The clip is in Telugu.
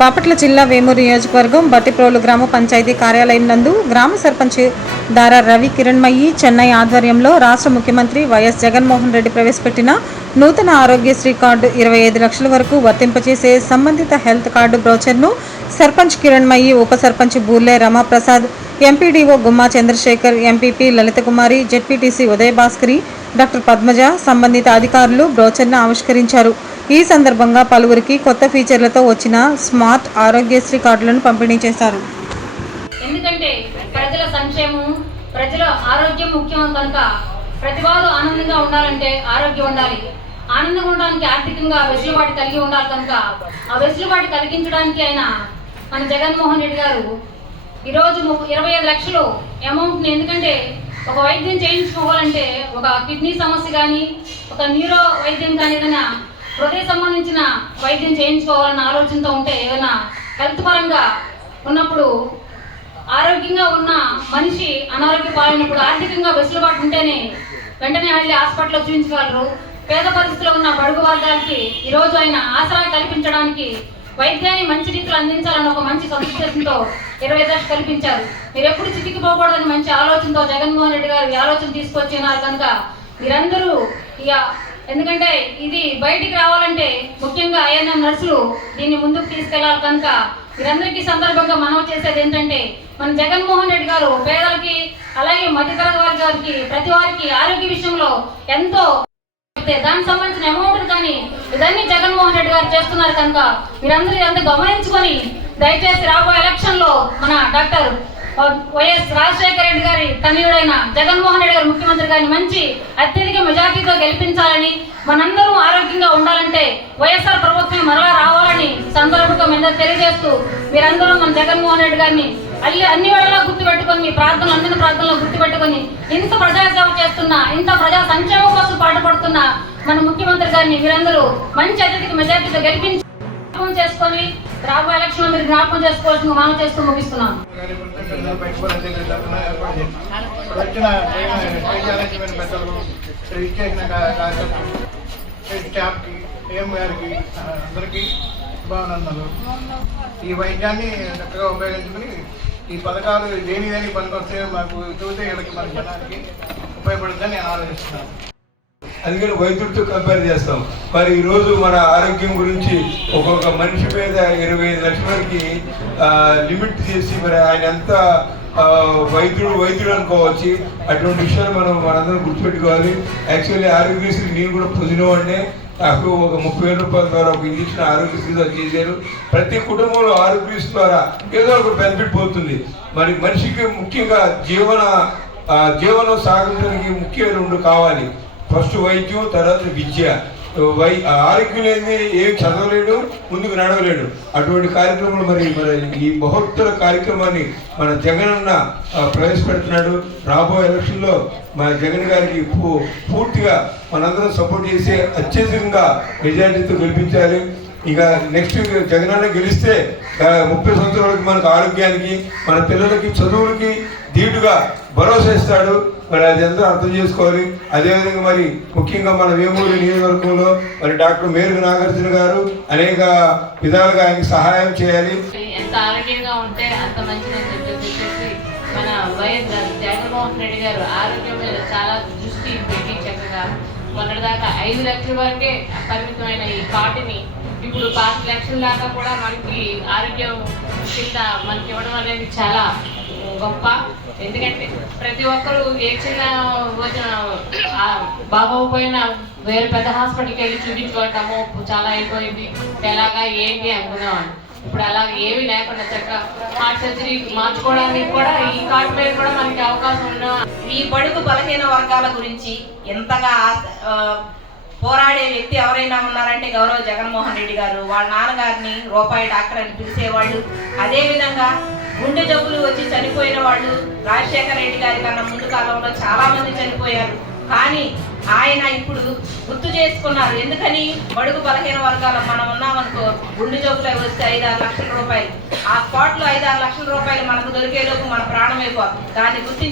బాపట్ల జిల్లా వేమూరు నియోజకవర్గం బట్టిప్రోలు గ్రామ పంచాయతీ కార్యాలయం నందు గ్రామ సర్పంచ్ దారా రవి కిరణ్మయి చెన్నై ఆధ్వర్యంలో రాష్ట్ర ముఖ్యమంత్రి వైఎస్ జగన్మోహన్ రెడ్డి ప్రవేశపెట్టిన నూతన ఆరోగ్యశ్రీ కార్డు ఇరవై ఐదు లక్షల వరకు వర్తింపచేసే సంబంధిత హెల్త్ కార్డు బ్రోచర్ను సర్పంచ్ కిరణ్మయి ఉప sarpanch Burle Ramaprasad MPDO Gumma Chandrasekhar MPP Lalithakumari ZPTC Udayabhaskari doctor Padmaja సంబంధిత అధికారులు బ్రోచర్ను ఆవిష్కరించారు. ఈ సందర్భంగా పలువురికి కొత్త ఫీచర్లతో వచ్చిన స్మార్ట్ ఆరోగ్యశ్రీ కార్డులను పంపిణీ చేశారు. ఎందుకంటే ప్రజల సంక్షేమం ప్రజల ఆరోగ్యం ముఖ్యం కనుక ప్రతి వారు ఆనందంగా ఉండాలంటే ఆరోగ్యం ఉండాలి. ఆనందంగా ఉండడానికి ఆర్థికంగా వెసులుబాటు కలిగి ఉండాలి కనుక ఆ వెసులుబాటు కలిగించడానికి ఆయన మన జగన్మోహన్ రెడ్డి గారు ఈరోజు ము- ఇరవై ఐదు లక్షలు అమౌంట్ని ఎందుకంటే ఒక వైద్యం చేయించుకోవాలంటే ఒక కిడ్నీ సమస్య కానీ ఒక న్యూరో వైద్యం కానీ ఏదైనా హృదయ సంబంధించిన వైద్యం చేయించుకోవాలన్న ఆలోచనతో ఉంటే ఏదైనా హెల్త్ పరంగా ఉన్నప్పుడు ఆరోగ్యంగా ఉన్న మనిషి అనారోగ్య పాలైనప్పుడు ఆర్థికంగా వెసులుబాటు ఉంటేనే వెంటనే వెళ్ళి హాస్పిటల్లో చూపించగలరు పేద పరిస్థితిలో ఉన్న బడుగు వర్గాలకి ఈరోజు ఆయన ఆసరా కల్పించడానికి వైద్యాన్ని మంచి రీతిలో అందించాలని ఒక మంచి సదుద్దేశంతో ఇరవై దశ కల్పించారు. మీరు ఎప్పుడు చితికిపోకూడదని మంచి ఆలోచనతో జగన్మోహన్ రెడ్డి గారు ఆలోచన తీసుకొచ్చినారు కనుక మీరందరూ ఇక ఎందుకంటే ఇది బయటికి రావాలంటే ముఖ్యంగా ఐఎన్ఎం నర్సులు దీన్ని ముందుకు తీసుకెళ్ళాలి కనుక మీరందరికీ సందర్భంగా మనం చేసేది ఏంటంటే మన జగన్మోహన్ రెడ్డి గారు పేదలకి అలాగే మధ్యతరగతి వర్గాలకి ప్రతి వారికి ఆరోగ్య విషయంలో ఎంతో దానికి సంబంధించిన అమౌంట్ కానీ ఇదన్నీ జగన్మోహన్ రెడ్డి గారు చేస్తున్నారు కనుక మీరందరూ ఇదంతా గమనించుకొని దయచేసి రాబోయే ఎలక్షన్లో మన డాక్టర్ వైఎస్ రాజశేఖర రెడ్డి గారి తనయుడైన జగన్మోహన్ రెడ్డి గారు ముఖ్యమంత్రి గారిని మంచి అత్యధిక మెజార్టీతో గెలిపించాలని మనందరం ఆరోగ్యంగా ఉండాలంటే వైఎస్ఆర్ ప్రభుత్వం మరలా రావాలని సందర్భంగా మీద తెలియజేస్తూ మీరందరూ మన జగన్మోహన్ రెడ్డి గారిని అల్లి అన్ని వేళలా గుర్తుపెట్టుకొని మీ ప్రార్థనలు అందిన ప్రార్థనలో గుర్తుపెట్టుకొని ఇంత ప్రజాసేవ చేస్తున్న ఇంత ప్రజా సంక్షేమం కోసం పాటుపడుతున్న మన ముఖ్యమంత్రి గారిని మీరందరూ మంచి అత్యధిక మెజార్టీతో గెలిపించి చేసుకొని రాబో ఎలక్షన్లో మీరు జ్ఞాపకం చేసుకోవాల్సిన మనం చేస్తూ ముగిస్తున్నాను. వచ్చిన గారికి అందరికీ శుభానందనలు. ఈ వైద్యాన్ని చక్కగా ఉపయోగించుకుని ఈ పథకాలు దేని దేని పనికొస్తే మాకు చూస్తే వీళ్ళకి మన జనానికి ఉపయోగపడుతుందని నేను ఆలోచిస్తున్నాను. అందుకని వైద్యుడితో కంపేర్ చేస్తాం. మరి ఈరోజు మన ఆరోగ్యం గురించి ఒక్కొక్క మనిషి మీద ఇరవై ఐదు లక్షల వరకు లిమిట్ చేసి మరి ఆయన ఎంత వైద్యుడు వైద్యుడు అనుకోవచ్చు. అటువంటి విషయాలు మనం మనందరం గుర్తుపెట్టుకోవాలి. యాక్చువల్లీ ఆరోగ్యశ్రీ నేను కూడా పొందినవాడినే. నాకు ఒక ముప్పై వేల రూపాయల ద్వారా ఒక ఇంజక్షన్ ఆరోగ్యశ్రీ చేశారు. ప్రతి కుటుంబంలో ఆరోగ్యశ్రీ ద్వారా ఏదో ఒక బెనిఫిట్ పోతుంది. మరి మనిషికి ముఖ్యంగా జీవన జీవనం సాగించడానికి ముఖ్య రెండు కావాలి. ఫస్ట్ వైద్యం తర్వాత విద్య. వై ఆరోగ్యం లేని ఏం చదవలేడు ముందుకు నడవలేడు. అటువంటి కార్యక్రమాలు మరి మరి ఈ మహోత్తర కార్యక్రమాన్ని మన జగన్ అన్న ప్రవేశపెడుతున్నాడు. రాబోయే ఎలక్షన్లో మన జగన్ గారికి పూర్తిగా మనందరం సపోర్ట్ చేసి అత్యధికంగా మెజార్టీతో గెలిపించాలి. ఇక నెక్స్ట్ జగనన్న గెలిస్తే ముప్పై సంవత్సరాలకి మనకు ఆరోగ్యానికి మన పిల్లలకి చదువులకి ధీటుగా భరోసా ఇస్తాడు. మరి అదంతా అర్థం చేసుకోవాలి. అదేవిధంగా మరి ముఖ్యంగా మన వేమూరు నియోజకవర్గంలో మరి డాక్టర్ మేరుగు నాగార్జున గారు అనేక విధాలుగా ఆయనకి సహాయం చేయాలి. ఎంత ఆరోగ్యంగా ఉంటే అంత మంచిదని చెప్పేసి చెప్పేసి మన వైఎస్ జగన్మోహన్ రెడ్డి గారు ఆరోగ్యం మీద చాలా దృష్టి పెట్టి చక్కగా మొన్నటిదాకా ఐదు లక్షల వరకే పరిమితమైన ఈ కార్డుని ఇప్పుడు పాతి లక్షల దాకా కూడా మనకి ఆరోగ్యం కింద మనకి ఇవ్వడం అనేది చాలా గొప్ప ఎందుకంటే ప్రతి ఒక్కరు ఏ చిన్న భోజనం ఆ బాగోకపోయినా వేరే పెద్ద హాస్పిటల్కి వెళ్ళి చూపించుకోవటము చాలా అయిపోయింది. ఎలాగా ఏంటి అనుకునేవాడు ఇప్పుడు అలా ఏమీ లేకుండా చక్క హార్ట్ సర్జరీ మార్చుకోవడానికి కూడా ఈ కార్డు మీద కూడా మనకి అవకాశం ఉన్న ఈ బడుగు బలహీన వర్గాల గురించి ఎంతగా ఆ, పోరాడే వ్యక్తి ఎవరైనా ఉన్నారంటే గౌరవ జగన్మోహన్ రెడ్డి గారు. వాళ్ళ నాన్నగారిని రూపాయి డాక్టర్ అని పిలిచేవాళ్ళు. అదేవిధంగా గుండె జబ్బులు వచ్చి చనిపోయిన వాళ్ళు రాజశేఖర రెడ్డి గారి కన్నా ముందు కాలంలో చాలా మంది చనిపోయారు. కానీ ఆయన ఇప్పుడు గుర్తు చేసుకున్నారు. ఎందుకని? బడుగు బలహీన వర్గాల మనం ఉన్నామనుకో గుండె జబ్బులు అవి వస్తే ఐదు ఆరు లక్షల రూపాయలు. ఆ స్పాట్లో ఐదు ఆరు లక్షల రూపాయలు మనకు దొరికేలోపు మన ప్రాణం అయిపోతుంది దాన్ని గుర్తించి